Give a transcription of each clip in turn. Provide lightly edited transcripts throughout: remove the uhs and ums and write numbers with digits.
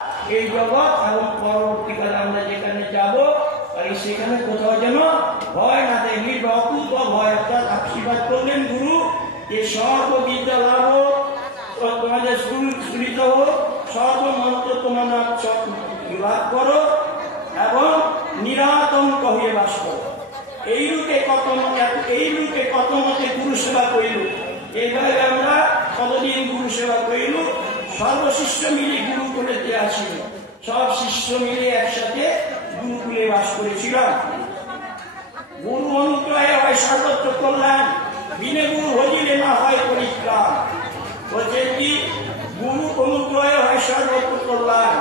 এই জগৎ এবং পরবর্তীকালে আমরা যেখানে যাব আর সেখানে কোথাও যেন ভয় না দেয়, নির্ভকুত ভয়। অর্থাৎ আশীর্বাদ করলেন গুরু যে সর্ববিদ্যা লাভ হোক, তোমাদের স্ফুরিত হোক, সর্বমন্ত্র তোমার লাভ করো এবং নিরাতঙ্ক হয়ে বাস করো। এই রূপে কত মতে গুরু সেবা করিল। এইভাবে আমরা কতদিন গুরু সেবা করিল। সর্বশিষ্য মিলে গুরুকুলেতে আসিল, সব শিষ্য মিলে একসাথে গুরুকুলে বাস করেছিলাম। গুরু অনুগ্রহে হয় সর্বত্র কল্যাণ, বিনে গুরু হইলে না হয় পরিত্রাণ। বলছেন কি, গুরু অনুগ্রহে হয় সর্বত্র কল্যাণ,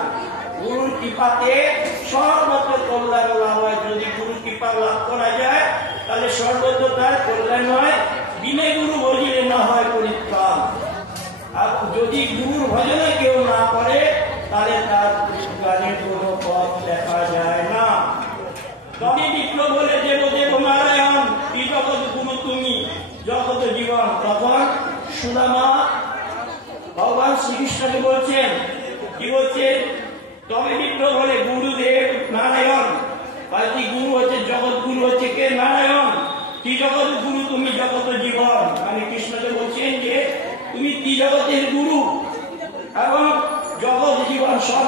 গুরুর কৃপাতে সর্বত্র কল্যাণ লাভ হয়। যদি গুরু কৃপা লাভ করা যায় তাহলে সর্বত্র তার কল্যাণ হয়, বিনে গুরু হইলে না হয় পরিত্রাণ। আর যদি গুরুর ভজনে কেউ না করে তাহলে তার জ্ঞানের কোন পথ দেখা যায় না। তবে বিপ্ল বলে দেব দেব নারায়ণ, কি জগৎ গুরু তুমি জগৎ জীবন। তখন সুদামা ভগবান শ্রীকৃষ্ণকে বলছেন, কি বলছেন, তবে বিপ্ল বলে গুরুদেব নারায়ণ। বাকি গুরু হচ্ছে জগৎ গুরু হচ্ছে কে? নারায়ণ। কি জগৎ গুরু তুমি জগৎ জীবন। মানে কৃষ্ণকে বলছেন যে তুমি কি জগতের গুরু এবং জগৎ জীবন, সব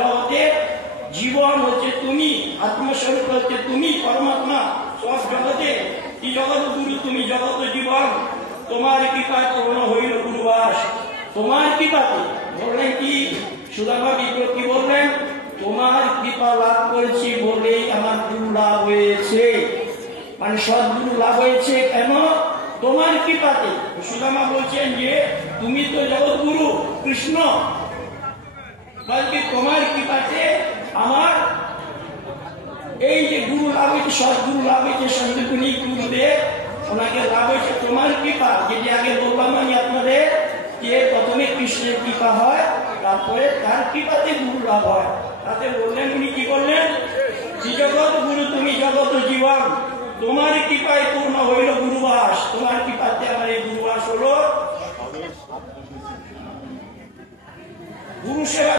জগতের জীবন হচ্ছে তুমি, আত্মস্বরূপ হচ্ছে তুমি পরমাত্মা। সব জগতে কি জগৎ গুরু তুমি জগৎ জীবন। তোমার কৃপায় পূর্ণ হইল গুরুবাস। তোমার কৃপাতে বললেন কি সুদামা বিপ্র কি বললেন, তোমার কৃপা লাভ করেছি বলেই আমার গুরু লাভ হয়েছে। মানে সদ্গুরু লাভ হয়েছে কেন? তোমার কৃপাতে। সুদামা বলছেন যে তুমি তো জগৎগুরু কৃষ্ণ, বলকে তোমার কৃপাতে আমার এই যে গুরু লাভ হয়েছে, সদ্গুরু লাভ হয়েছে, সদ্গুরু গুরুদেব ওনাকে লাভ হয়েছে তোমার কৃপা। যেটি আগে বললাম আমি আপনাদের যে প্রথমে কৃষ্ণের কৃপা হয়, তারপরে তার কৃপাতে গুরু লাভ হয়। তাতে বললেন উনি কি বললেন, জগৎ গুরু তুমি জগৎ জীবন, তোমার কৃপায়